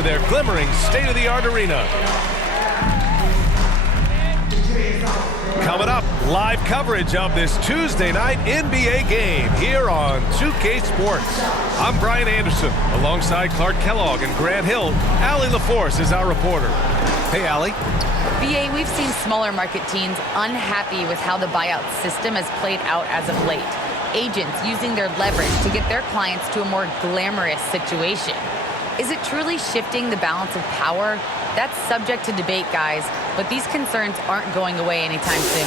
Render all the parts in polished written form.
to their glimmering state-of-the-art arena. Coming up, live coverage of this Tuesday night NBA game here on 2K Sports. I'm Brian Anderson, alongside Clark Kellogg and Grant Hill. Allie LaForce is our reporter. Hey, Allie. BA, we've seen smaller market teams unhappy with how the buyout system has played out as of late. Agents using their leverage to get their clients to a more glamorous situation. Is it truly shifting the balance of power? That's subject to debate, guys, but these concerns aren't going away anytime soon.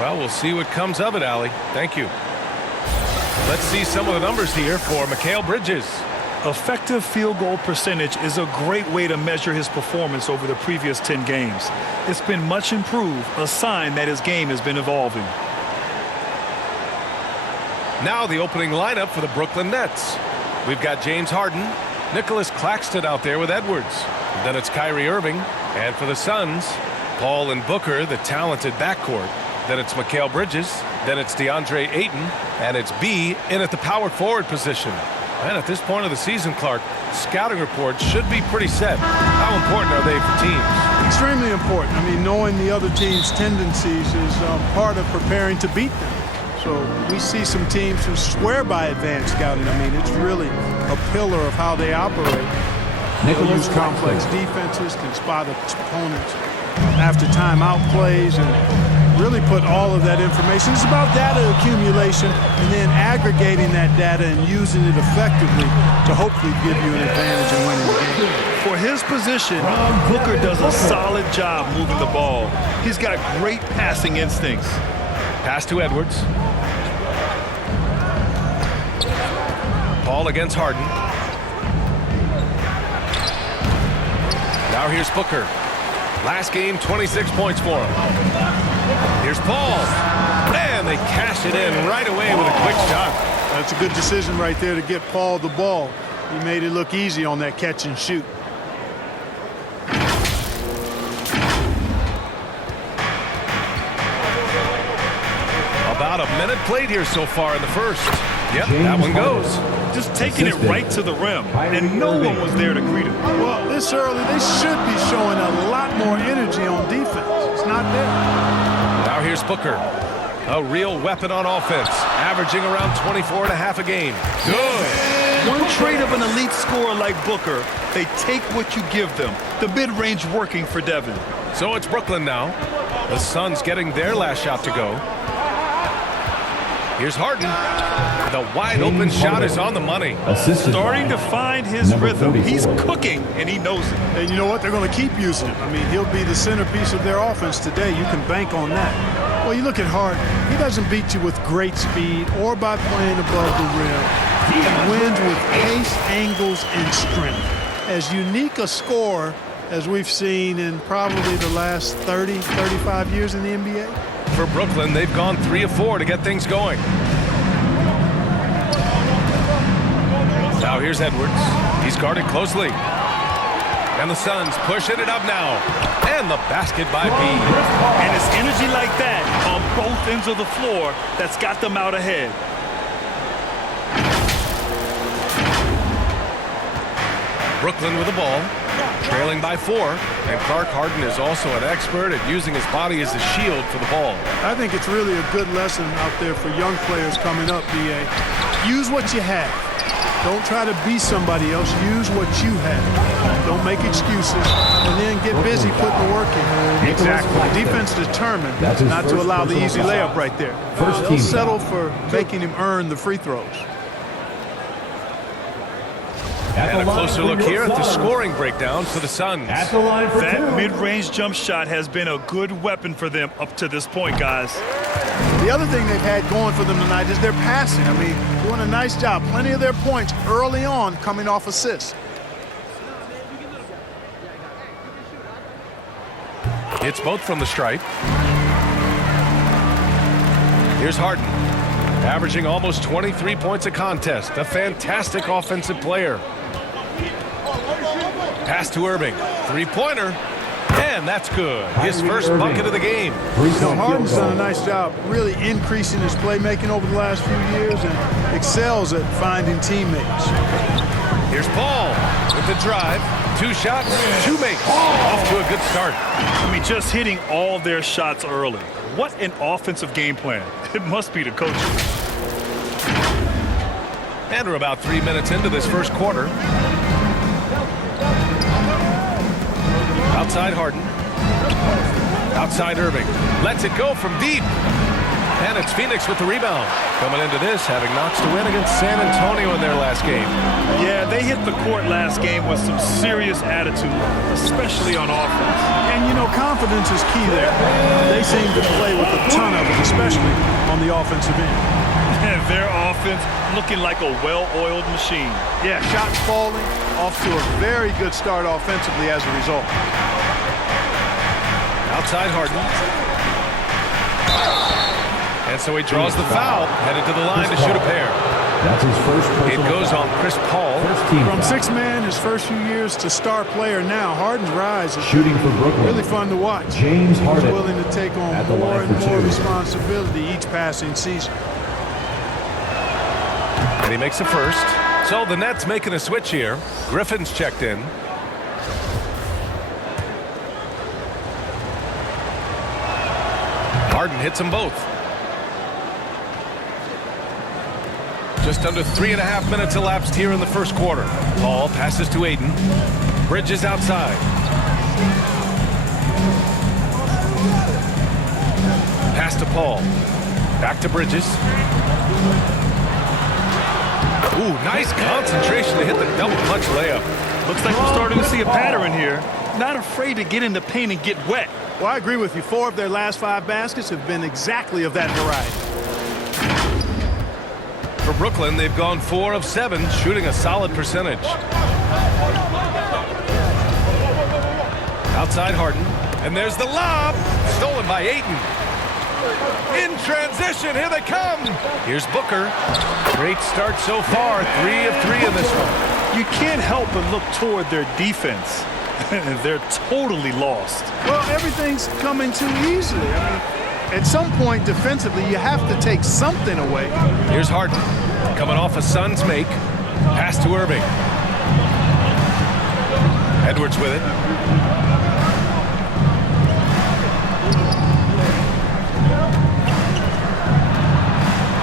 Well, we'll see what comes of it, Allie. Thank you. Let's see some of the numbers here for Mikal Bridges. Effective field goal percentage is a great way to measure his performance over the previous 10 games. It's been much improved, a sign that his game has been evolving. Now the opening lineup for the Brooklyn Nets. We've got James Harden, Nicholas Claxton out there with Edwards. Then it's Kyrie Irving. And for the Suns, Paul and Booker, the talented backcourt. Then it's Mikal Bridges. Then it's DeAndre Ayton. And it's B in at the power forward position. And at this point of the season, Clark, scouting reports should be pretty set. How important are they for teams? Extremely important. I mean, knowing the other team's tendencies is part of preparing to beat them. So we see some teams who swear by advanced scouting. I mean, it's really a pillar of how they operate. They'll use complex defenses, can spot opponents after timeout plays, and really put all of that information. It's about data accumulation and then aggregating that data and using it effectively to hopefully give you an advantage in winning the game. For his position, Booker does a solid job moving the ball. He's got great passing instincts. Pass to Edwards. Paul against Harden. Now here's Booker. Last game, 26 points for him. Here's Paul. And they cash it in right away with a quick shot. That's a good decision right there to get Paul the ball. He made it look easy on that catch and shoot. About a minute played here so far in the first. Yep, that one goes. Just taking it right to the rim, and no one was there to greet him. Well, this early, they should be showing a lot more energy on defense. It's not there. Now here's Booker. A real weapon on offense, averaging around 24.5 a game. Good. One trait of an elite scorer like Booker, they take what you give them. The mid-range working for Devin. So it's Brooklyn now. The Suns getting their last shot to go. Here's Harden. The wide open shot is on the money. Starting to find his rhythm. He's cooking, and he knows it. And you know what? They're going to keep using him. I mean, he'll be the centerpiece of their offense today. You can bank on that. Well, you look at Harden. He doesn't beat you with great speed or by playing above the rim. He wins with pace, angles, and strength. As unique a scorer as we've seen in probably the last 30, 35 years in the NBA. For Brooklyn, they've gone 3 of 4 to get things going. Now here's Edwards. He's guarded closely. And the Suns pushing it up now. And the basket by B. And it's energy like that on both ends of the floor that's got them out ahead. Brooklyn with the ball, trailing by 4. And Clark, Harden is also an expert at using his body as a shield for the ball. I think it's really a good lesson out there for young players coming up, BA. Use what you have. Don't try to be somebody else. Use what you have. Don't make excuses. And then get busy putting the work in. Exactly. Defense determined not to allow the easy layup right there. They'll settle for making him earn the free throws. And a closer look here at the scoring breakdown for the Suns. That mid-range jump shot has been a good weapon for them up to this point, guys. The other thing they've had going for them tonight is their passing. I mean, doing a nice job. Plenty of their points early on coming off assists. It's both from the stripe. Here's Harden, averaging almost 23 points a contest. A fantastic offensive player. Pass to Irving. Three-pointer. And that's good. His first bucket of the game. Harden's done a nice job really increasing his playmaking over the last few years and excels at finding teammates. Here's Paul with the drive. 2 shots, 2 makes. Off to a good start. I mean, just hitting all their shots early. What an offensive game plan. It must be the coaches. And we're about 3 minutes into this first quarter. Outside Harden. Outside Irving. Lets it go from deep. And it's Phoenix with the rebound. Coming into this, having knocks to win against San Antonio in their last game. Yeah, they hit the court last game with some serious attitude, especially on offense. And, you know, confidence is key there. They seem to play with a ton of it, especially on the offensive end. And their offense looking like a well-oiled machine. Yeah, shots falling, off to a very good start offensively as a result. Outside Harden. And so he draws the foul, headed to the line to shoot a pair. That's his first. It goes on Chris Paul. From 6-man his first few years to star player now, Harden's rise is Shooting for Brooklyn. really fun to watch. James He's Harden willing to take on at the more line and for more 2. responsibility each passing season. And he makes a first. So the Nets making a switch here. Griffin's checked in. Harden hits them both. Just under 3.5 minutes elapsed here in the first quarter. Paul passes to Aiden. Bridges outside. Pass to Paul. Back to Bridges. Ooh, nice concentration to hit the double clutch layup. Looks like we're starting to see a pattern here. Not afraid to get in the paint and get wet. Well, I agree with you. 4 of their last 5 baskets have been exactly of that variety. For Brooklyn, they've gone 4 of 7, shooting a solid percentage. Outside Harden. And there's the lob. Stolen by Ayton. In transition, here they come. Here's Booker. Great start so far. 3 of 3 in this one. You can't help but look toward their defense. They're totally lost. Well, everything's coming too easily. I mean, at some point defensively, you have to take something away. Here's Harden. Coming off a Suns make. Pass to Irving. Edwards with it.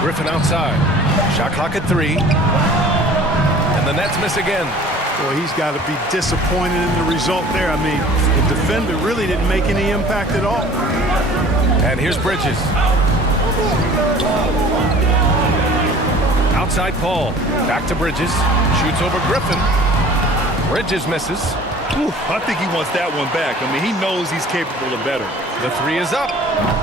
Griffin outside. Shot clock at 3. And the Nets miss again. Boy, he's got to be disappointed in the result there. I mean, the defender really didn't make any impact at all. And here's Bridges. Outside Paul. Back to Bridges. Shoots over Griffin. Bridges misses. Ooh, I think he wants that one back. I mean, he knows he's capable of better. The 3 is up.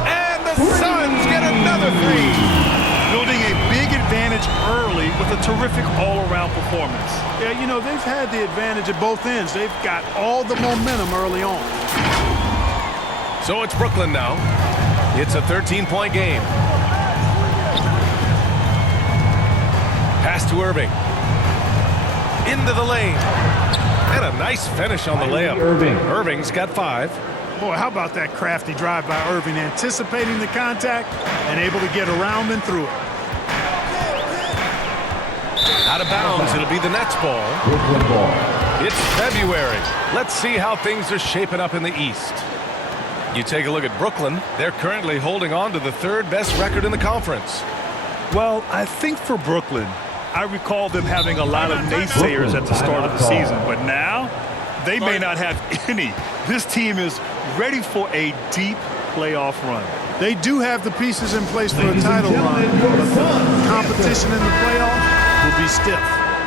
And the Suns get another 3. Building a big advantage early with a terrific all-around performance. Yeah, you know, they've had the advantage at both ends. They've got all the momentum early on. So it's Brooklyn now. It's a 13-point game. Pass to Irving. Into the lane. And a nice finish on the layup. Irving's got 5. Boy, how about that crafty drive by Irving, anticipating the contact and able to get around and through it. Out of bounds, it'll be the Nets ball. Brooklyn ball. It's February. Let's see how things are shaping up in the East. You take a look at Brooklyn. They're currently holding on to the 3rd best record in the conference. Well, I think for Brooklyn, I recall them having a lot of naysayers at the start of the season, but now they may not have any. This team is ready for a deep playoff run. They do have the pieces in place for a title run, but the competition in the playoffs will be stiff.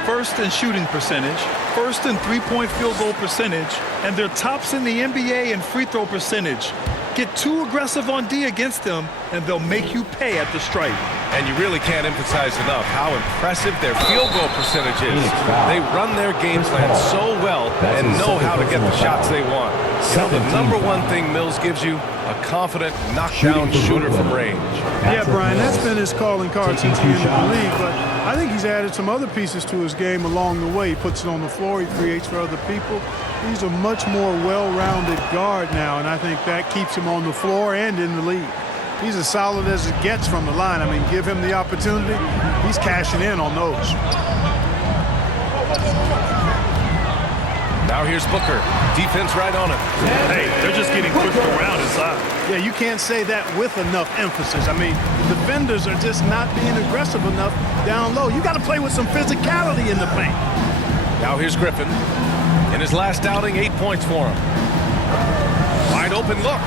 First in shooting percentage, first in three-point field goal percentage, and they're tops in the NBA in free throw percentage. Get too aggressive on D against them, and they'll make you pay at the stripe. And you really can't emphasize enough how impressive their field goal percentage is. They run their game plan so well and know how to get the shots they want. You know, the number one thing Mills gives you, a confident, knockdown shooter from range. Yeah, Brian, that's been his calling card since he entered the league, but I think he's added some other pieces to his game along the way. He puts it on the floor, he creates for other people. He's a much more well-rounded guard now, and I think that keeps him on the floor and in the league. He's as solid as it gets from the line. I mean, give him the opportunity, he's cashing in on those. Now here's Booker. Defense right on him. Hey, they're just getting pushed around inside. Yeah, you can't say that with enough emphasis. I mean, the defenders are just not being aggressive enough down low. You got to play with some physicality in the paint. Now here's Griffin. In his last outing, 8 points for him. Wide open look.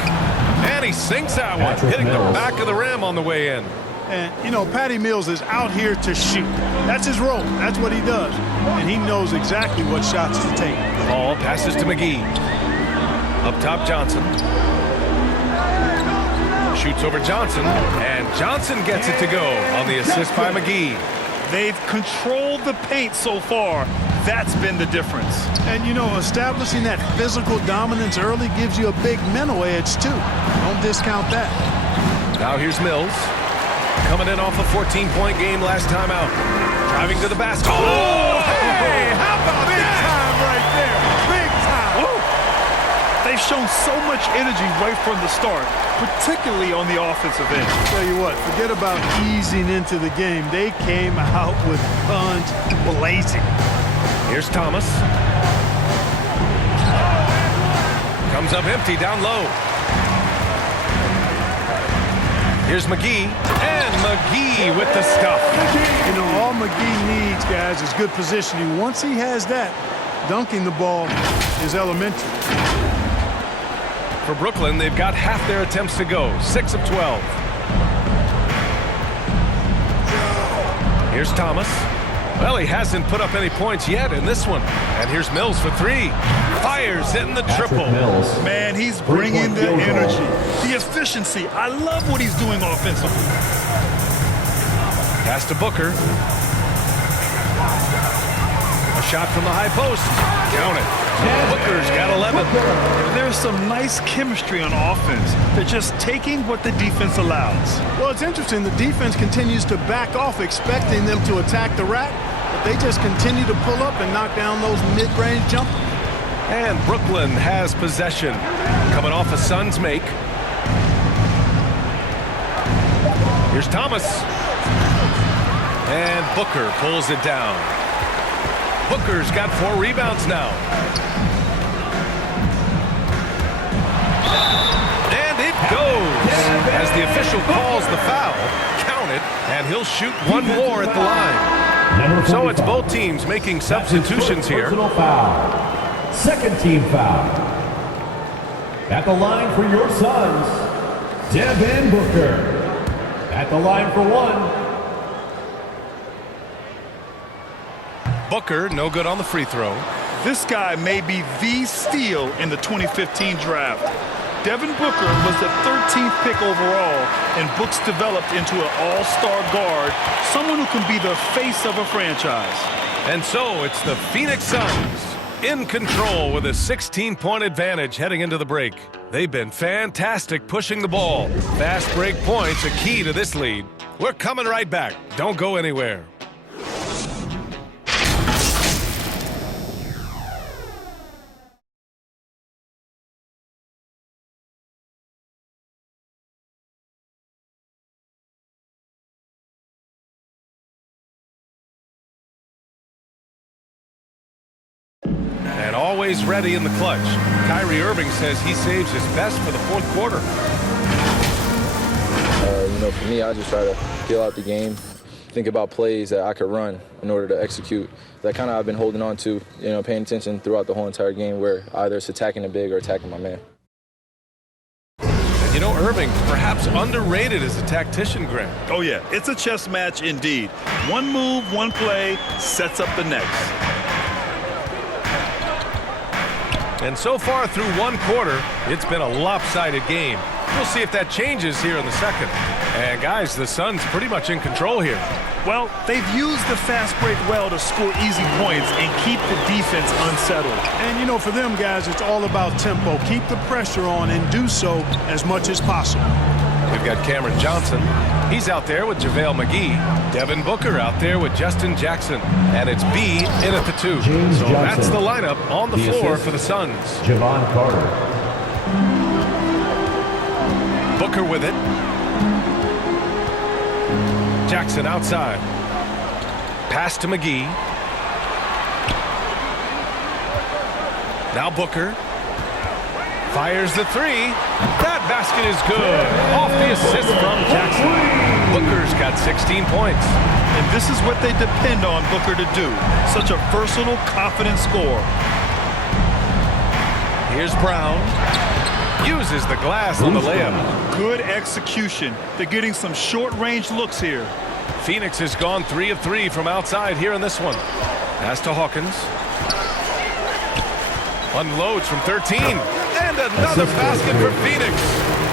And he sinks that one, hitting the back of the rim on the way in. And, you know, Patty Mills is out here to shoot. That's his role. That's what he does. And he knows exactly what shots to take. Ball passes to McGee. Up top, Johnson. Shoots over Johnson. And Johnson gets it to go on the assist by McGee. They've controlled the paint so far. That's been the difference. And, you know, establishing that physical dominance early gives you a big mental edge, too. Don't discount that. Now here's Mills. Coming in off a 14-point game last time out. Driving to the basket. Oh, hey, how about Big that? time right there. Big time. Woo! They've shown so much energy right from the start, particularly on the offensive end. Tell you what, forget about easing into the game. They came out with guns blazing. Here's Thomas. Comes up empty down low. Here's McGee. And McGee with the stuff. You know, all McGee needs, guys, is good positioning. Once he has that, dunking the ball is elementary. For Brooklyn, they've got half their attempts to go. 6 of 12. Here's Thomas. Well, he hasn't put up any points yet in this one. And here's Mills for 3. Fires hitting the triple. Man, he's bringing the energy, the efficiency. I love what he's doing offensively. Pass to Booker. A shot from the high post. Count it. Booker's got 11. There's some nice chemistry on offense. They're just taking what the defense allows. Well, it's interesting. The defense continues to back off, expecting them to attack the rack, but they just continue to pull up and knock down those mid-range jumpers. And Brooklyn has possession. Coming off a Suns make. Here's Thomas. And Booker pulls it down. Booker's got 4 rebounds now. And it goes. As the official calls the foul, count it, and he'll shoot one more at the line. So it's both teams making substitutions here. Personal foul. Second team foul. At the line for your Suns, Devin Booker. At the line for 1. Booker, no good on the free throw. This guy may be the steal in the 2015 draft. Devin Booker was the 13th pick overall, and Books developed into an all-star guard, someone who can be the face of a franchise. And so it's the Phoenix Suns in control with a 16-point advantage heading into the break. They've been fantastic pushing the ball. Fast break points a key to this lead. We're coming right back. Don't go anywhere. And always ready in the clutch. Kyrie Irving says he saves his best for the fourth quarter. You know, for me, I just try to feel out the game, think about plays that I could run in order to execute. That kind of I've been holding on to, you know, paying attention throughout the whole entire game where either it's attacking the big or attacking my man. And you know, Irving, perhaps underrated as a tactician, Grant. Oh, yeah, it's a chess match indeed. One move, one play sets up the next. And so far through one quarter, it's been a lopsided game. We'll see if that changes here in the second. And guys, the Suns pretty much in control here. Well, they've used the fast break well to score easy points and keep the defense unsettled. And, you know, for them, guys, it's all about tempo. Keep the pressure on and do so as much as possible. We've got Cameron Johnson. He's out there with JaVale McGee. Devin Booker out there with Justin Jackson. And it's B in at the 2. James So Johnson. that's the lineup on the floor assist, for the Suns. Javon Carter. Booker with it. Jackson outside. Pass to McGee. Now Booker fires the three. That basket is good. Off the assist from Jackson. Booker's got 16 points. And this is what they depend on Booker to do. Such a versatile, confident scorer. Here's Brown. Uses the glass on the layup. Good execution. They're getting some short-range looks here. Phoenix has gone 3 of 3 from outside here in this one. Pass to Hawkins. Unloads from 13. And another basket for Phoenix.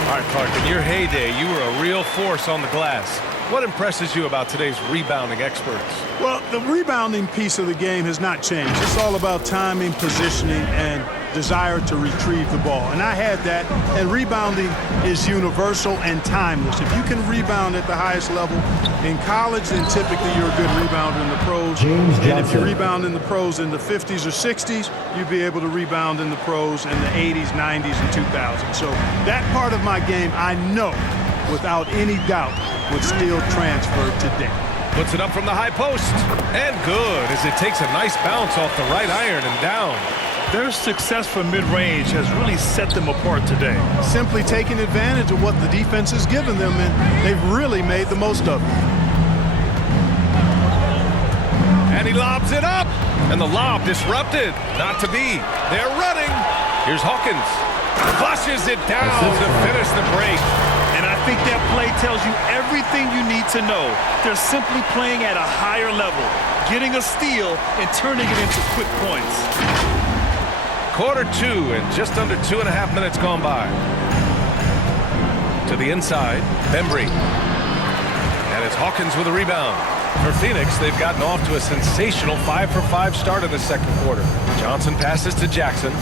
All right, Clark, in your heyday, you were a real force on the glass. What impresses you about today's rebounding experts? Well, the rebounding piece of the game has not changed. It's all about timing, positioning, and desire to retrieve the ball. And I had that, and rebounding is universal and timeless. If you can rebound at the highest level in college, then typically you're a good rebounder in the pros. And if you rebound in the pros in the 50s or 60s, you'd be able to rebound in the pros in the 80s, 90s, and 2000s. So that part of my game, I know, without any doubt, would still transfer today. Puts it up from the high post. And good, as it takes a nice bounce off the right iron and down. Their success from mid-range has really set them apart today. Simply taking advantage of what the defense has given them, and they've really made the most of it. And he lobs it up. And the lob disrupted. Not to be. They're running. Here's Hawkins. Flushes it down to finish the break. And I think that play tells you everything you need to know. They're simply playing at a higher level, getting a steal and turning it into quick points. Quarter 2 and just under 2.5 minutes gone by. To the inside, Bembry. And it's Hawkins with a rebound. For Phoenix, they've gotten off to a sensational 5-for-5 start in the second quarter. Johnson passes to Jackson.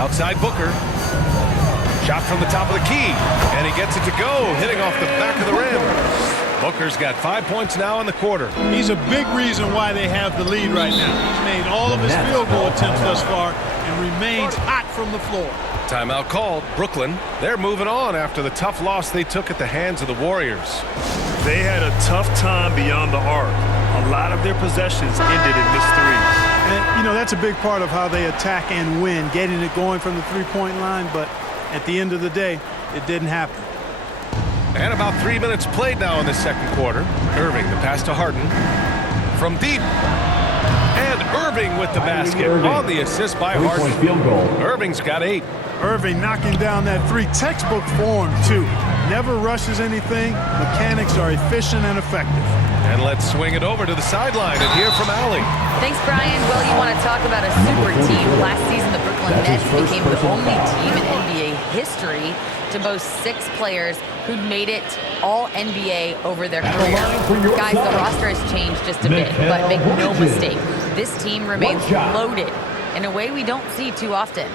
Outside Booker. Shot from the top of the key. And he gets it to go, hitting off the back of the rim. Booker's got 5 points now in the quarter. He's a big reason why they have the lead right now. He's made all of his field goal attempts thus far and remains hot from the floor. Timeout called. Brooklyn, they're moving on after the tough loss they took at the hands of the Warriors. They had a tough time beyond the arc. A lot of their possessions ended in missed threes. And, you know, that's a big part of how they attack and win, getting it going from the three-point line. But at the end of the day, it didn't happen. And about 3 minutes played now in the second quarter. Irving, the pass to Harden. From deep. And Irving with the basket on the assist by Harden. Field goal. Irving's got 8. Irving knocking down that three. Textbook form, too. Never rushes anything. Mechanics are efficient and effective. And let's swing it over to the sideline and hear from Allie. Thanks, Brian. Well, you want to talk about a super team. Last season, the Brooklyn Nets became the only team in NBA history to boast 6 players who'd made it all NBA over their career. Guys, the roster has changed just a bit, but make no mistake, this team remains loaded in a way we don't see too often.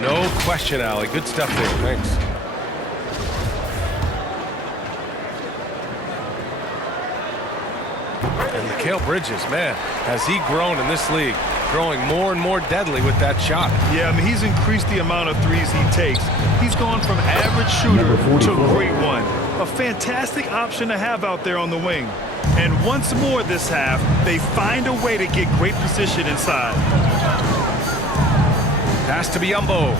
No question, Allie. Good stuff there. Thanks. And Mikal Bridges, man, has he grown in this league? Growing more and more deadly with that shot. Yeah, I mean, he's increased the amount of threes he takes. He's gone from average shooter to a great one. A fantastic option to have out there on the wing. And once more this half, they find a way to get great position inside. Pass to Biyombo.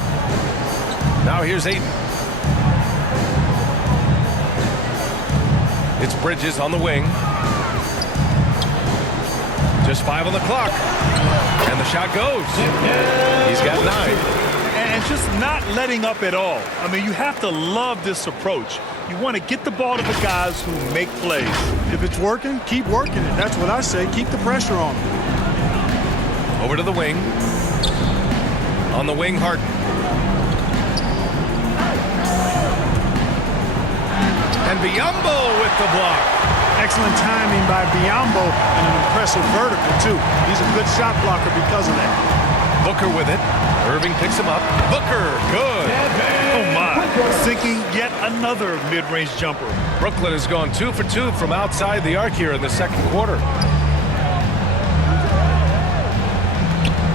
Now here's Ayton. It's Bridges on the wing. Just 5 on the clock. And the shot goes. He's got 9. And just not letting up at all. I mean, you have to love this approach. You want to get the ball to the guys who make plays. If it's working, keep working it. That's what I say. Keep the pressure on them. Over to the wing. On the wing, Harden. And Biyombo with the block. Excellent timing by Biyombo and an impressive vertical, too. He's a good shot blocker because of that. Booker with it. Irving picks him up. Booker, good. Oh, my. Sinking yet another mid-range jumper. Brooklyn has gone 2 for 2 from outside the arc here in the second quarter.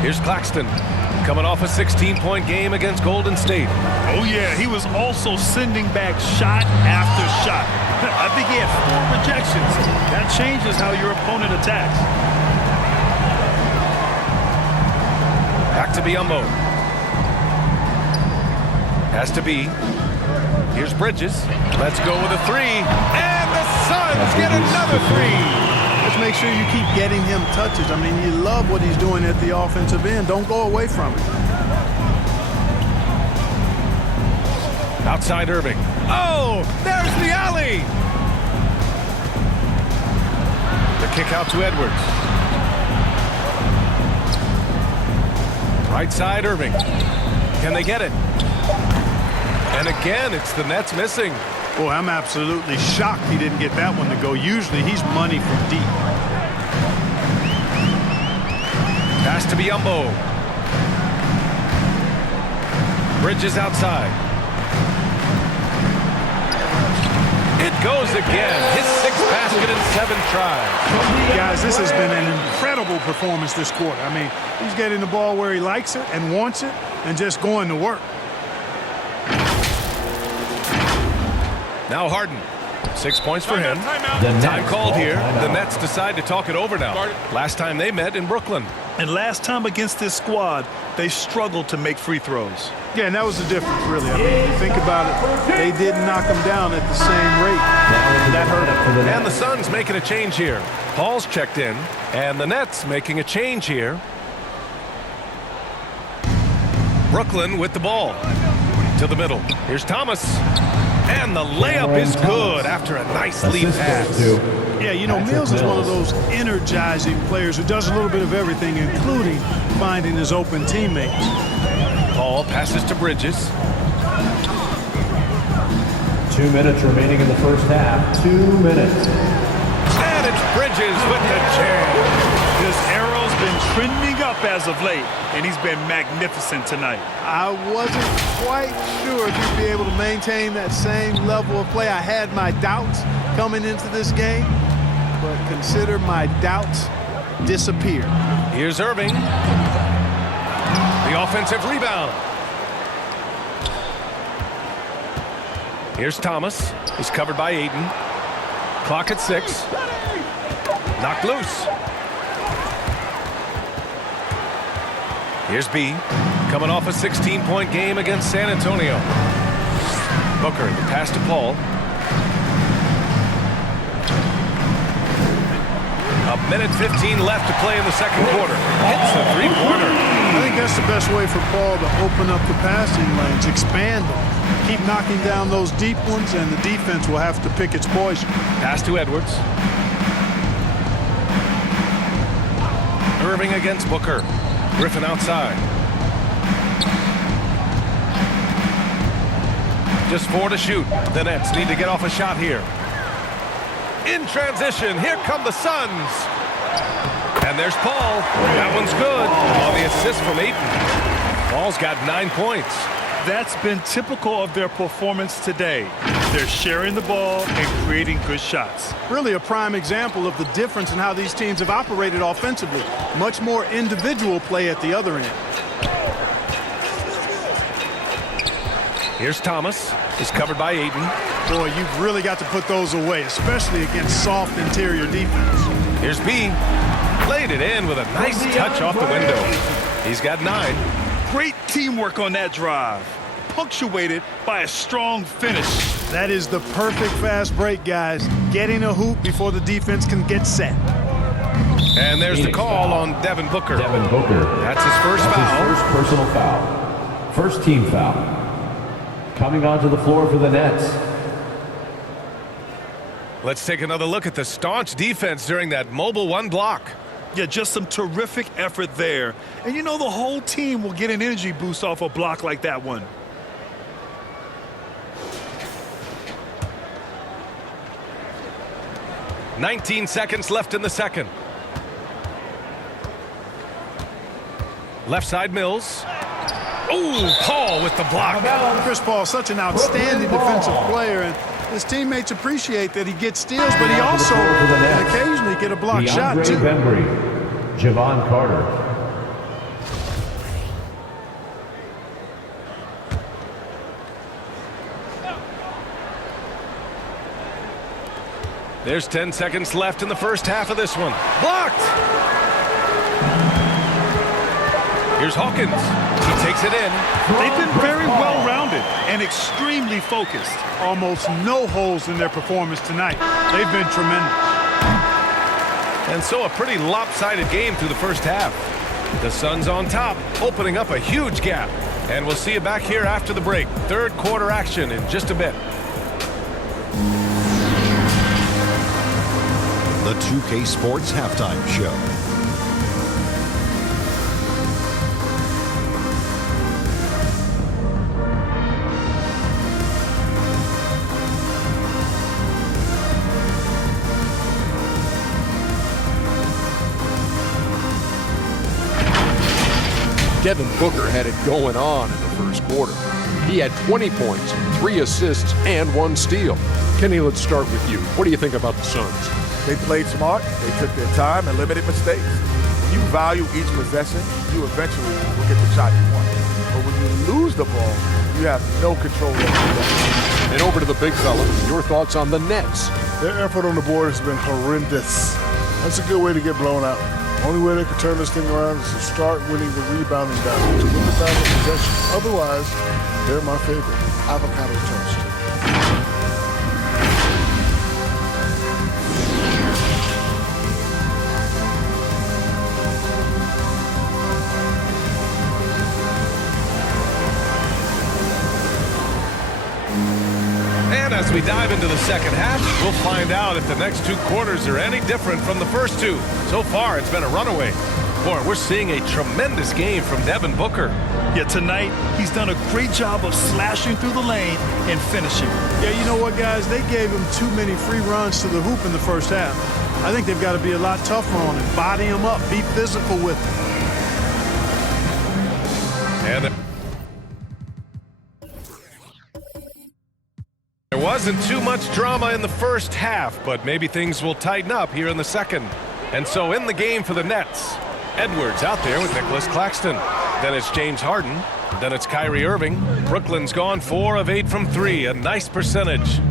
Here's Claxton. Coming off a 16-point game against Golden State. Oh, yeah, he was also sending back shot after shot. I think he had 4 rejections. That changes how your opponent attacks. Biyombo. Has to be. Here's Bridges. Let's go with a three. And the Suns get another three. Just make sure you keep getting him touches. I mean, you love what he's doing at the offensive end. Don't go away from it. Outside Irving. Oh, there's the alley. The kick out to Edwards. Right side Irving. Can they get it? And again, it's the Nets missing. Boy, I'm absolutely shocked he didn't get that one to go. Usually he's money from deep. Pass to Biyombo. Bridges outside. It goes again. His 6th basket in 7 tries. Guys, this has been an incredible performance this quarter. I mean, he's getting the ball where he likes it and wants it and just going to work. Now Harden. 6 points for him. The Time Nets called ball here. timeout. The Nets decide to talk it over now. Last time they met in Brooklyn. And last time against this squad, they struggled to make free throws. Yeah, and that was the difference, really. I mean, you think about it, they didn't knock him down at the same rate. That hurt him. And the Suns making a change here. Paul's checked in. And the Nets making a change here. Brooklyn with the ball. To the middle. Here's Thomas. And the layup is good after a nice lead pass. Yeah, you know, Mills is one of those energizing players who does a little bit of everything, including finding his open teammates. Paul passes to Bridges. 2 minutes remaining in the first half. 2 minutes. And it's Bridges with the jam. This arrow's been trending up as of late, and he's been magnificent tonight. I wasn't quite sure if he'd be able to maintain that same level of play. I had my doubts coming into this game, but consider my doubts disappear. Here's Irving. The offensive rebound. Here's Thomas. He's covered by Ayton. Clock at 6. Knocked loose. Here's B. Coming off a 16-point game against San Antonio. Booker, the pass to Paul. A minute 15 left to play in the second quarter. Hits the three-pointer. I think that's the best way for Paul to open up the passing lanes, expand them, keep knocking down those deep ones, and the defense will have to pick its poison. Pass to Edwards. Irving against Booker. Griffin outside. Just 4 to shoot. The Nets need to get off a shot here. In transition, here come the Suns. And there's Paul. That one's good. On the assist from Ayton. Paul's got 9 points. That's been typical of their performance today. They're sharing the ball and creating good shots. Really a prime example of the difference in how these teams have operated offensively. Much more individual play at the other end. Here's Thomas. He's covered by Ayton. Boy, you've really got to put those away, especially against soft interior defense. Here's B. Laid it in with a nice touch off the window. He's got 9. Great teamwork on that drive, punctuated by a strong finish. That is the perfect fast break, guys. Getting a hoop before the defense can get set. And there's the call on Devin Booker. Devin Booker. That's his first That's foul. his first personal foul. First team foul. Coming onto the floor for the Nets. Let's take another look at the staunch defense during that mobile 1 block. Yeah, just some terrific effort there. And you know the whole team will get an energy boost off a block like that one. "19 seconds left in the second. Left side Mills. Oh, Paul with the block. Chris Paul, such an outstanding defensive player, and his teammates appreciate that he gets steals, but he also can occasionally get a block shot, DeAndre too. Bembry. Javon Carter. There's 10 seconds left in the first half of this one. Blocked! Here's Hawkins. He takes it in. They've been very well-rounded and extremely focused. Almost no holes in their performance tonight. They've been tremendous. And so a pretty lopsided game through the first half. The Suns on top, opening up a huge gap. And we'll see you back here after the break. Third quarter action in just a bit. The 2K Sports Halftime Show. Devin Booker had it going on in the first quarter. He had 20 points, 3 assists, and 1 steal. Kenny, let's start with you. What do you think about the Suns? They played smart. They took their time and limited mistakes. When you value each possession, you eventually will get the shot you want. But when you lose the ball, you have no control over it. And over to the big fella. Your thoughts on the Nets? Their effort on the board has been horrendous. That's a good way to get blown out. Only way they can turn this thing around is to start winning the rebounding battle, to win the battle of possession. Otherwise, they're my favorite. Avocado toast. And as we dive into the second half, we'll find out if the next 2 quarters are any different from the first 2. So far, it's been a runaway. Boy, we're seeing a tremendous game from Devin Booker. Yeah, tonight, he's done a great job of slashing through the lane and finishing. Yeah, you know what, guys? They gave him too many free runs to the hoop in the first half. I think they've got to be a lot tougher on him. Body him up. Be physical with him. And there wasn't too much drama in the first half, but maybe things will tighten up here in the second. And so in the game for the Nets, Edwards out there with Nicholas Claxton. Then it's James Harden. Then it's Kyrie Irving. Brooklyn's gone 4 of 8 from 3, a nice percentage.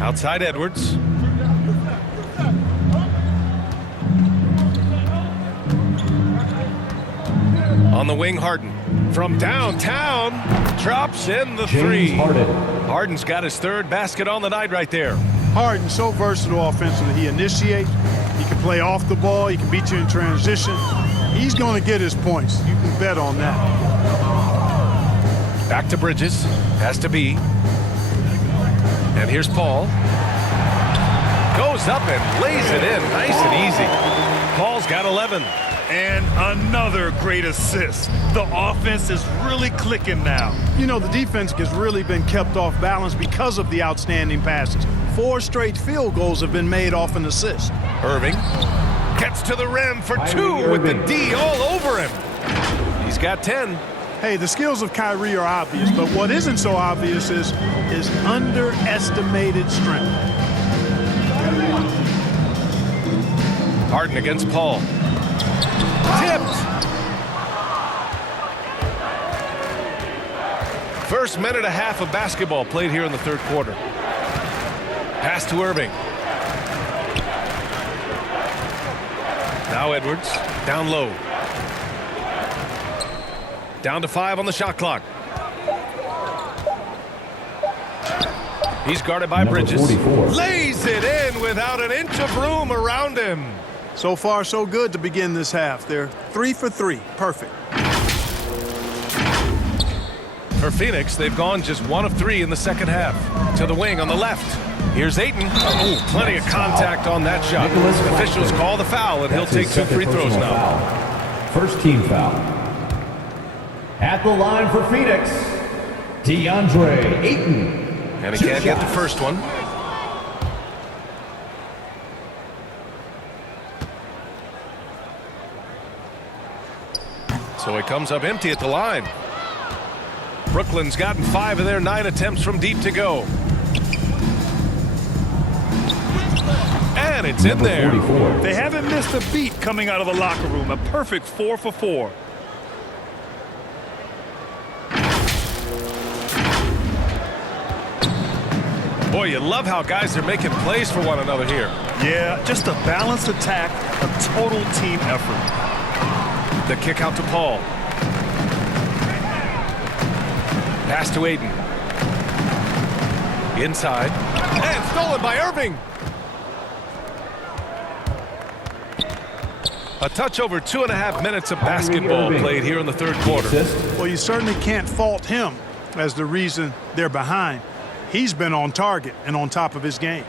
Outside Edwards. On the wing, Harden. From downtown, drops in the 3. Harden's got his 3rd basket on the night right there. Harden, so versatile offensively. He initiates. He can play off the ball. He can beat you in transition. He's going to get his points. You can bet on that. Back to Bridges. Has to be. And here's Paul. Goes up and lays it in. Nice and easy. Paul's got 11. And another great assist. The offense is really clicking now. You know, the defense has really been kept off balance because of the outstanding passes. 4 straight field goals have been made off an assist. Irving gets to the rim for 2 with the D all over him. He's got 10. Hey, the skills of Kyrie are obvious, but what isn't so obvious is his underestimated strength. Harden against Paul. Tipped. First minute and a half of basketball played here in the 3rd quarter. Pass to Irving. Now Edwards, down low. Down to 5 on the shot clock. He's guarded by Bridges. 44. Lays it in without an inch of room around him. So far, so good to begin this half. They're 3 for 3. Perfect. For Phoenix, they've gone just 1 of 3 in the second half. To the wing on the left. Here's Ayton. Oh, plenty of contact on that shot. Officials call the foul, and he'll take 2 free throws now. First team foul. At the line for Phoenix, DeAndre Ayton. And he can't get the first one. So he comes up empty at the line. Brooklyn's gotten 5 of their 9 attempts from deep to go. And it's in there. 44. They haven't missed a beat coming out of the locker room. A perfect 4 for 4. Boy, you love how guys are making plays for one another here. Yeah, just a balanced attack, a total team effort. The kick out to Paul. Pass to Ayton. Inside. And stolen by Irving. A touch over 2.5 minutes of basketball played here in the third quarter. Well, you certainly can't fault him as the reason they're behind. He's been on target and on top of his game.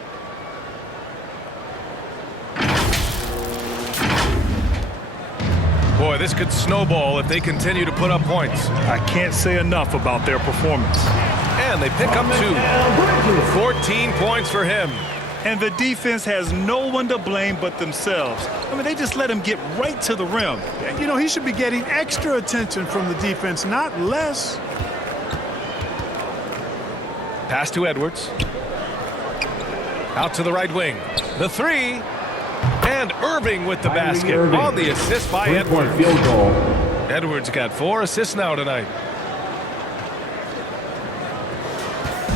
Boy, this could snowball if they continue to put up points. I can't say enough about their performance. And they pick up 2. 14 points for him. And the defense has no one to blame but themselves. I mean, they just let him get right to the rim. You know, he should be getting extra attention from the defense, not less. Pass to Edwards. Out to the right wing. The 3. And Irving with the basket on the assist by Edwards. Field goal. Edwards got 4 assists now tonight.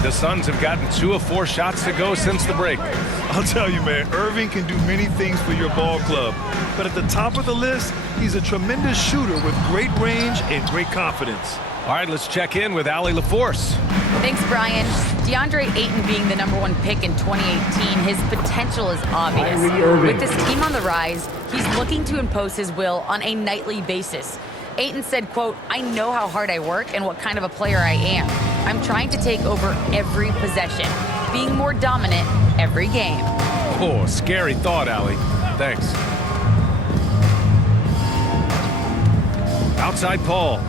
The Suns have gotten 2 of 4 shots to go since the break. I'll tell you, man, Irving can do many things for your ball club. But at the top of the list, he's a tremendous shooter with great range and great confidence. All right, let's check in with Allie LaForce. Thanks, Brian. DeAndre Ayton being the #1 pick in 2018, his potential is obvious. With this team on the rise, he's looking to impose his will on a nightly basis. Ayton said, quote, "I know how hard I work and what kind of a player I am. I'm trying to take over every possession, being more dominant every game." Oh, scary thought, Allie. Thanks. Outside Paul.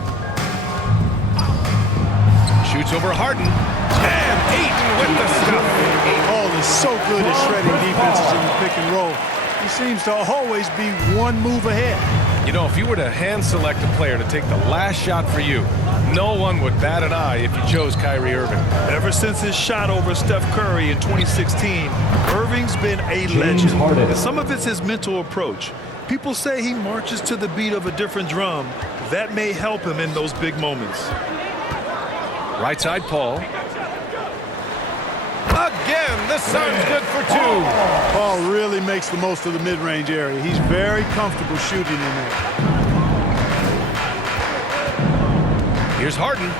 Shoots over Harden. And Ayton with the stuff. Paul is so good at shredding defenses in the pick and roll. He seems to always be one move ahead. You know, if you were to hand select a player to take the last shot for you, no one would bat an eye if you chose Kyrie Irving. Ever since his shot over Steph Curry in 2016, Irving's been a legend. And some of it's his mental approach. People say he marches to the beat of a different drum. That may help him in those big moments. Right side Paul. Again, the Suns good for 2. Paul really makes the most of the mid-range area. He's very comfortable shooting in there. Here's Harden.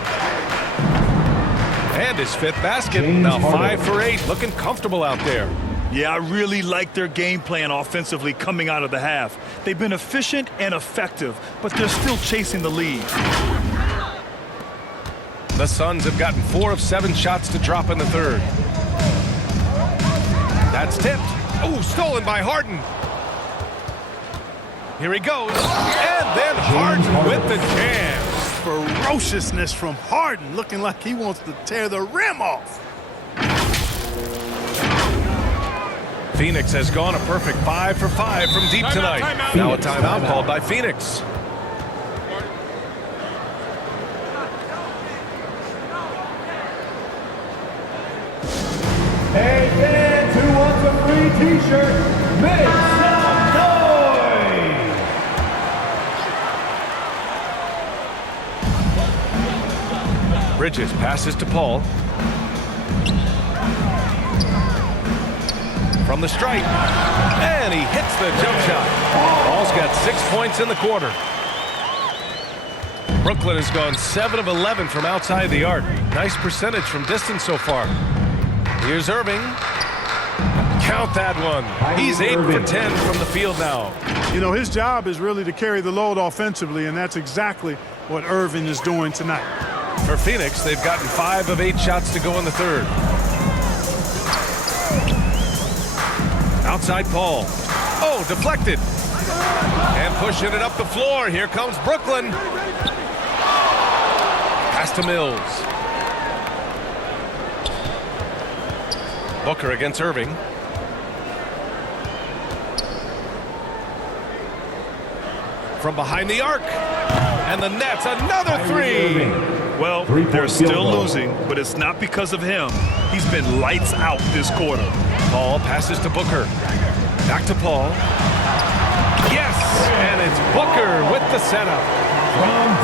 And his 5th basket. Now 5 for 8. Looking comfortable out there. Yeah, I really like their game plan offensively coming out of the half. They've been efficient and effective, but they're still chasing the lead. The Suns have gotten 4 of 7 shots to drop in the third. That's tipped. Oh, stolen by Harden. Here he goes. And then Harden with the jam. Ferociousness from Harden, looking like he wants to tear the rim off. Phoenix has gone a perfect 5 for 5 from deep tonight. Now a timeout called by Phoenix. Hey fans who wants a free t-shirt, make some noise! Bridges passes to Paul. From the stripe. And he hits the jump shot. Paul's got 6 points in the quarter. Brooklyn has gone 7 of 11 from outside the arc. Nice percentage from distance so far. Here's Irving. Count that one. He's 8 for 10 from the field now. You know, his job is really to carry the load offensively, and that's exactly what Irving is doing tonight. For Phoenix, they've gotten 5 of 8 shots to go in the third. Outside Paul. Oh, deflected. And pushing it up the floor. Here comes Brooklyn. Pass to Mills. Booker against Irving. From behind the arc. And the Nets, another 3. Well, they're still losing, but it's not because of him. He's been lights out this quarter. Paul passes to Booker. Back to Paul. Yes! And it's Booker with the setup.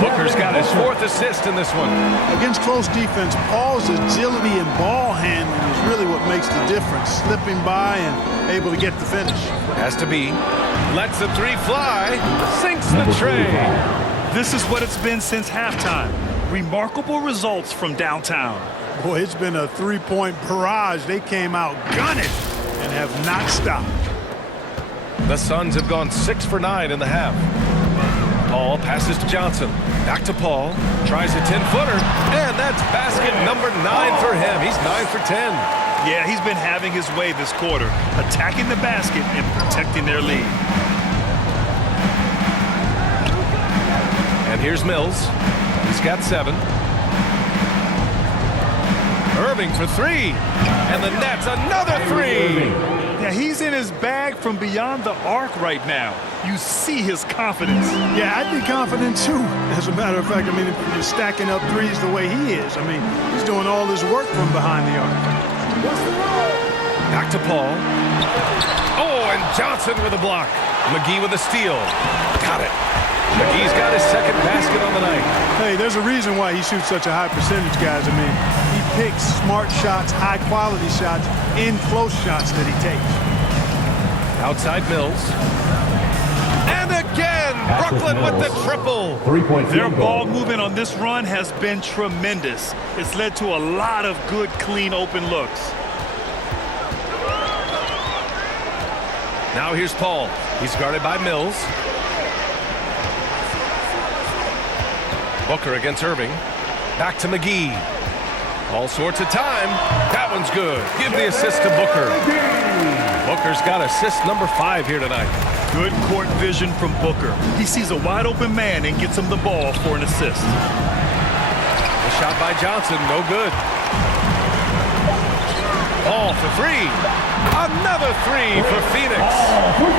Booker's got his 4th assist in this one. Against close defense, Paul's agility and ball handling is really what makes the difference. Slipping by and able to get the finish. Has to be. Lets the three fly. Sinks the tray. This is what it's been since halftime. Remarkable results from downtown. Boy, it's been a three-point barrage. They came out gunning and have not stopped. The Suns have gone 6 for 9 in the half. Paul passes to Johnson. Back to Paul. Tries a 10-footer. And that's basket number 9 for him. He's 9 for 10. Yeah, he's been having his way this quarter, attacking the basket and protecting their lead. And here's Mills. He's got 7. Irving for 3. And the Nets, another 3. Yeah, he's in his bag from beyond the arc right now. You see his confidence. Yeah, I'd be confident too. As a matter of fact, I mean, if you're stacking up threes the way he is, I mean, he's doing all his work from behind the arc. Back to Paul. Oh, and Johnson with a block. McGee with a steal. Got it. McGee's got his second basket on the night. Hey, there's a reason why he shoots such a high percentage, guys. I mean, he picks smart shots, high-quality shots, in close shots that he takes. Outside Mills. And again, Brooklyn with the triple. 3-point Their field goal. ball movement on this run has been tremendous. It's led to a lot of good, clean, open looks. Now here's Paul. He's guarded by Mills. Booker against Irving. Back to McGee. All sorts of time. That one's good. Give the assist to Booker. Booker's got assist number 5 here tonight. Good court vision from Booker. He sees a wide open man and gets him the ball for an assist. A shot by Johnson, no good. Paul for 3. Another 3 for Phoenix.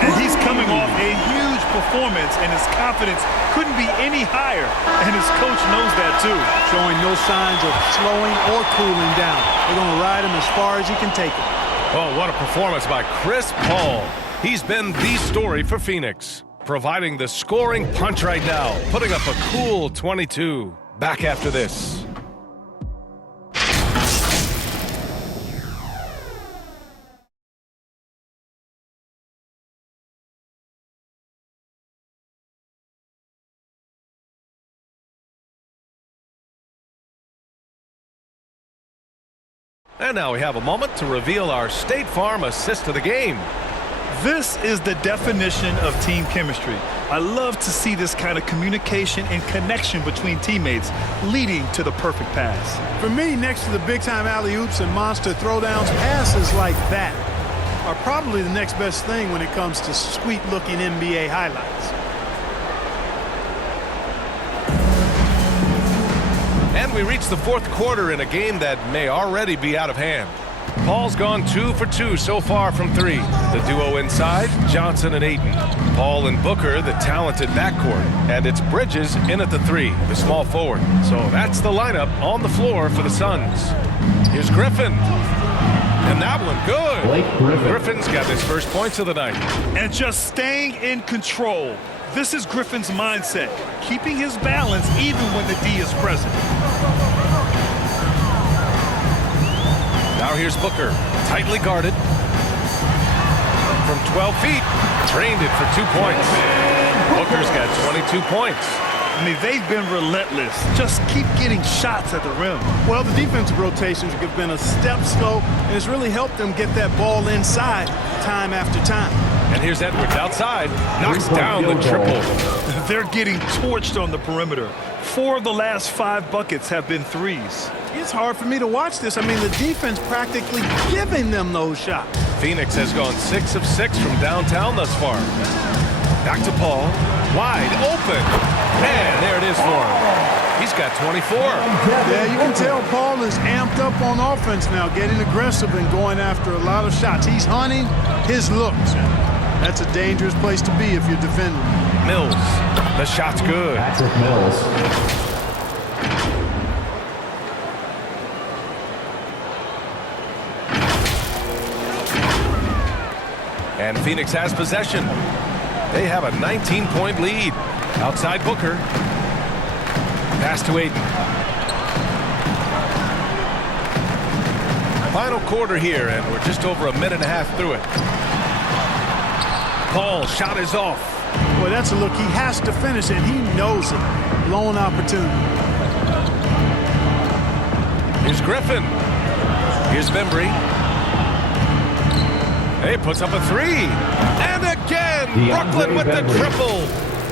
And he's coming off a huge performance, and his confidence couldn't be any higher. And his coach knows that too. Showing no signs of slowing or cooling down. They're going to ride him as far as he can take it. Oh, what a performance by Chris Paul. He's been the story for Phoenix, providing the scoring punch right now, putting up a cool 22. Back after this. And now we have a moment to reveal our State Farm assist of the game. This is the definition of team chemistry. I love to see this kind of communication and connection between teammates leading to the perfect pass. For me, next to the big-time alley-oops and monster throwdowns, passes like that are probably the next best thing when it comes to sweet-looking NBA highlights. And we reach the fourth quarter in a game that may already be out of hand. Paul's gone 2 for 2 so far from 3. The duo inside, Johnson and Ayton. Paul and Booker, the talented backcourt. And it's Bridges in at the 3, the small forward. So that's the lineup on the floor for the Suns. Here's Griffin. And that one, good. Blake Griffin. Griffin's got his first points of the night. And just staying in control. This is Griffin's mindset, keeping his balance even when the D is present. Now here's Booker, tightly guarded. From 12 feet, drained it for 2 points. Booker's got 22 points. I mean, they've been relentless. Just keep getting shots at the rim. Well, the defensive rotations have been a step slow, and it's really helped them get that ball inside time after time. And here's Edwards outside, knocks down the triple. They're getting torched on the perimeter. 4 of the last 5 buckets have been threes. It's hard for me to watch this. I mean, the defense practically giving them those shots. Phoenix has gone 6 of 6 from downtown thus far. Back to Paul, wide open. And there it is for him. He's got 24. Yeah, you can tell Paul is amped up on offense now, getting aggressive and going after a lot of shots. He's hunting his looks. That's a dangerous place to be if you're defending. Mills, the shot's good. Patrick Mills. And Phoenix has possession. They have a 19-point lead. Outside Booker. Pass to Ayton. Final quarter here, and we're just over a minute and a half through it. Paul, shot is off. Boy, that's a look. He has to finish it. He knows it. Blown opportunity. Here's Griffin. Here's Bembry. Hey, puts up a three. And again, Brooklyn with the triple.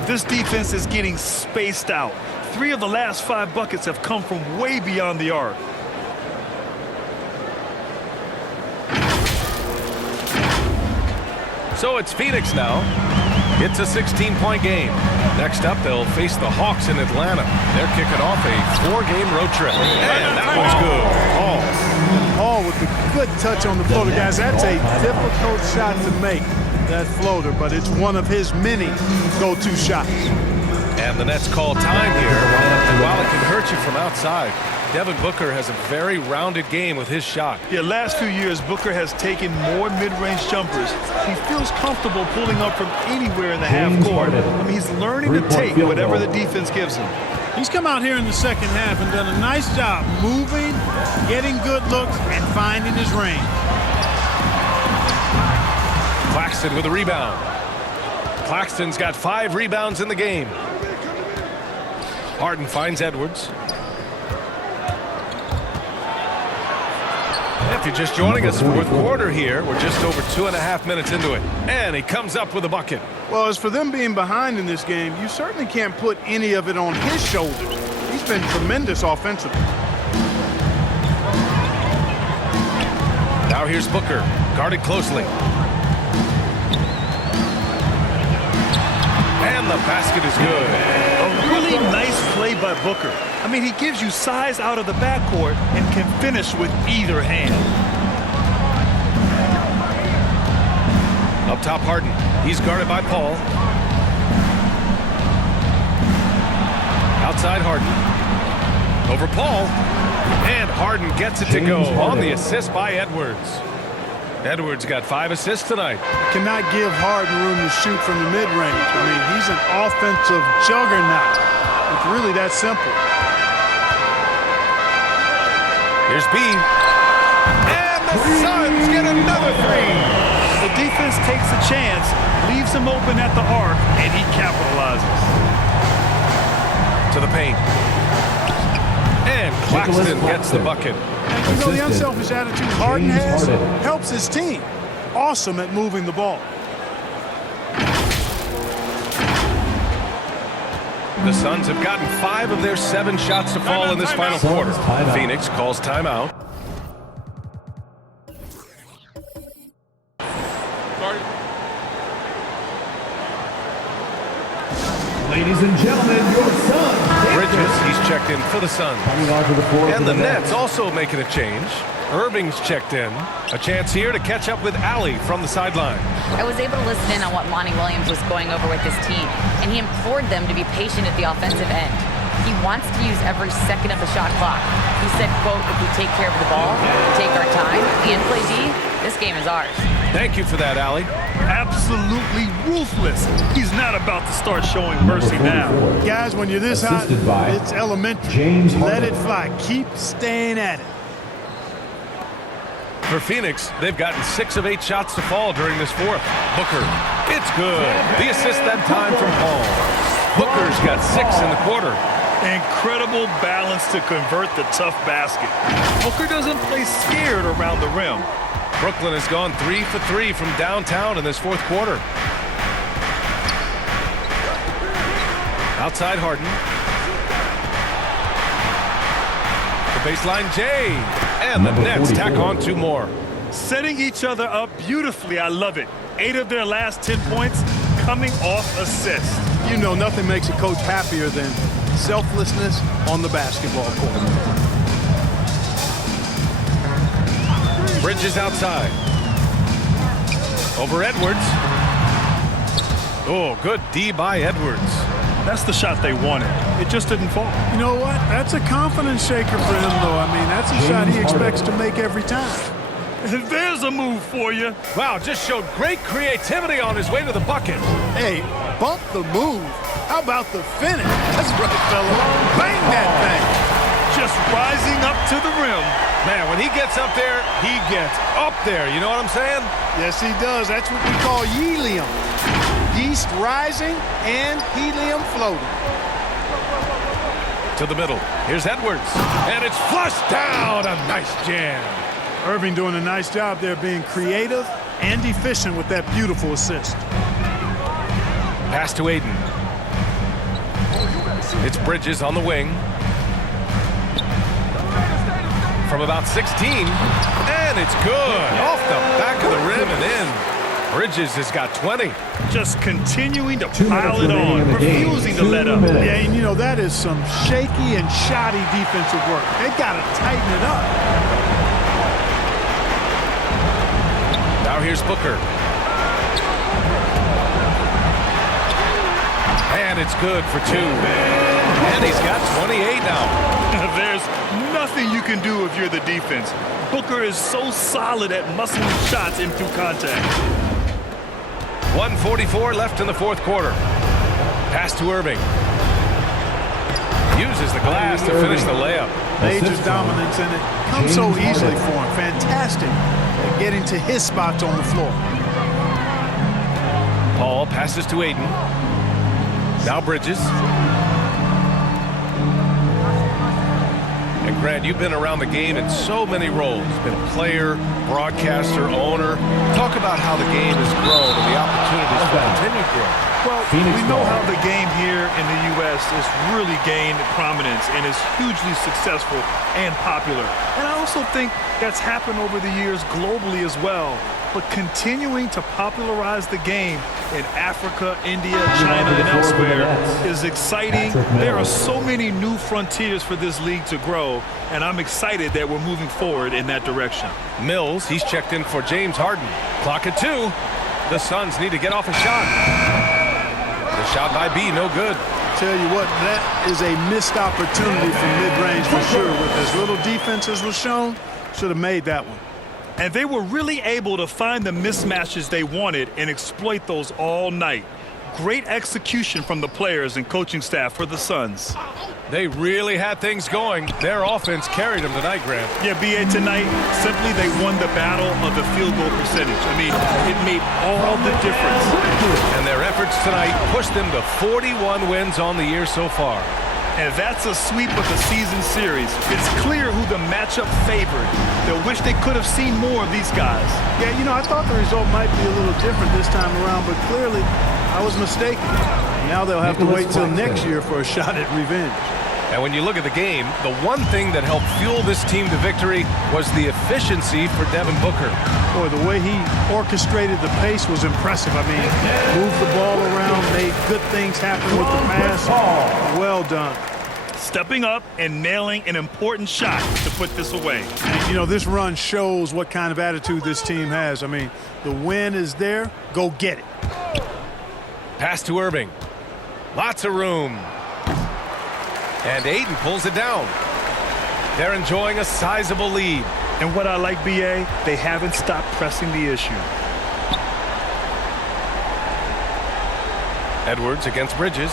This defense is getting spaced out. 3 of the last 5 buckets have come from way beyond the arc. So it's Phoenix now. It's a 16-point game. Next up, they'll face the Hawks in Atlanta. They're kicking off a 4-game road trip. And that one's good. Paul with the good touch on the floater. Guys, that's a difficult shot to make, that floater, but it's one of his many go-to shots. And the Nets call time here. And while it can hurt you from outside, Devin Booker has a very rounded game with his shot. Yeah, last few years, Booker has taken more mid-range jumpers. He feels comfortable pulling up from anywhere in the half court. I mean, he's learning to take whatever the defense gives him. He's come out here in the second half and done a nice job moving, getting good looks, and finding his range. Claxton with a rebound. Claxton's got 5 rebounds in the game. Harden finds Edwards. If you're just joining us, fourth quarter here. We're just over 2.5 minutes into it. And he comes up with a bucket. Well, as for them being behind in this game, you certainly can't put any of it on his shoulders. He's been tremendous offensively. Now here's Booker, guarded closely. And the basket is good. A really nice play by Booker. I mean, he gives you size out of the backcourt and can finish with either hand. Up top, Harden. He's guarded by Paul. Outside, Harden. Over Paul. And Harden gets it to go on the assist by Edwards. Edwards got 5 assists tonight. Cannot give Harden room to shoot from the mid-range. I mean, he's an offensive juggernaut. It's really that simple. Here's B. And the Suns get another 3. The defense takes a chance, leaves him open at the arc, and he capitalizes. To the paint. And Claxton gets the bucket. And you know, the unselfish attitude Harden has helps his team. Awesome at moving the ball. The Suns have gotten 5 of their 7 shots to fall in this final quarter. Phoenix calls timeout. Ladies and gentlemen, your son. Bridges, he's checked in for the Suns. And the Nets also making a change. Irving's checked in. A chance here to catch up with Allie from the sideline. I was able to listen in on what Monty Williams was going over with his team, and he implored them to be patient at the offensive end. He wants to use every second of the shot clock. He said, quote, if we take care of the ball, take our time, and play D, this game is ours. Thank you for that, Allie. Absolutely ruthless. He's not about to start showing mercy now. Guys, when you're this hot, it's elementary. Let it fly. Keep staying at it. For Phoenix, they've gotten 6 of 8 shots to fall during this fourth. Booker, it's good. The assist that time from Paul. Booker's got 6 in the quarter. Incredible balance to convert the tough basket. Booker doesn't play scared around the rim. Brooklyn has gone 3 for 3 from downtown in this fourth quarter. Outside Harden. The baseline J. And the Nets tack on 2 more. Setting each other up beautifully. I love it. 8 of their last 10 points coming off assists. You know, nothing makes a coach happier than selflessness on the basketball court. Bridges outside. Over Edwards. Oh, good D by Edwards. That's the shot they wanted. It just didn't fall. You know what? That's a confidence shaker for him, though. I mean, that's a shot he expects to make every time. There's a move for you. Wow, just showed great creativity on his way to the bucket. Hey, bump the move. How about the finish? That's right, fella. Bang that thing. Just rising up to the rim. Man, when he gets up there, he gets up there. You know what I'm saying? Yes, he does. That's what we call helium. yeast rising and helium floating. To the middle. Here's Edwards. And it's flushed down. A nice jam. Irving doing a nice job there being creative and efficient with that beautiful assist. Pass to Aiden. It's Bridges on the wing. From about 16. And it's good. Off the back of the rim and in. Bridges has got 20. Just continuing to pile it on, refusing to let up. Yeah, and you know, that is some shaky and shoddy defensive work. They got to tighten it up. Now here's Booker. And it's good for 2. And he's got 28 now. There's nothing you can do if you're the defense. Booker is so solid at muscling shots in through contact. 1:44 left in the fourth quarter. Pass to Irving. Uses the glass to finish the layup. Major dominance, and it comes so easily for him. Fantastic at getting to his spots on the floor. Paul passes to Aiden. Now Bridges. And Grant, you've been around the game in so many roles. Been a player, broadcaster, owner. Talk about how the game has grown and the opportunities for continued growth. Well, we know how the game here in the U.S. has really gained prominence and is hugely successful and popular. And I also think that's happened over the years globally as well. But continuing to popularize the game in Africa, India, China, and elsewhere is exciting. There are so many new frontiers for this league to grow, and I'm excited that we're moving forward in that direction. Mills, he's checked in for James Harden. Clock at 2. The Suns need to get off a shot. The shot by B, no good. Tell you what, that is a missed opportunity from mid-range for sure. With as little defense as was shown, should have made that one. And they were really able to find the mismatches they wanted and exploit those all night. Great execution from the players and coaching staff for the Suns. They really had things going. Their offense carried them tonight, Grant. Yeah, B.A., tonight, simply they won the battle of the field goal percentage. I mean, it made all the difference. And their efforts tonight pushed them to 41 wins on the year so far. And that's a sweep of the season series. It's clear who the matchup favored. They'll wish they could have seen more of these guys. Yeah, you know, I thought the result might be a little different this time around, but clearly I was mistaken. Now they'll have to wait till next year for a shot at revenge. And when you look at the game, the one thing that helped fuel this team to victory was the efficiency for Devin Booker. Boy, the way he orchestrated the pace was impressive. I mean, moved the ball around, made good things happen with the pass. Well done. Stepping up and nailing an important shot to put this away. You know, this run shows what kind of attitude this team has. I mean, the win is there. Go get it. Pass to Irving. Lots of room. And Aiden pulls it down. They're enjoying a sizable lead. And what I like, B.A., they haven't stopped pressing the issue. Edwards against Bridges.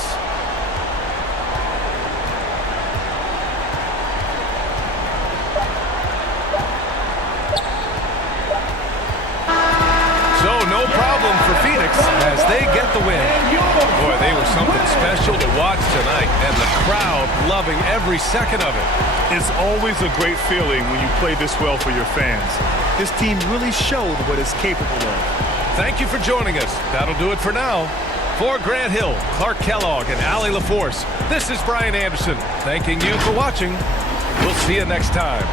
So no problem for Phoenix as they get the win. Boy, they were something special to watch tonight, and the crowd loving every second of it. It's always a great feeling when you play this well for your fans. This team really showed what it's capable of. Thank you for joining us. That'll do it for now. For Grant Hill, Clark Kellogg, and Allie LaForce, this is Brian Anderson thanking you for watching. We'll see you next time.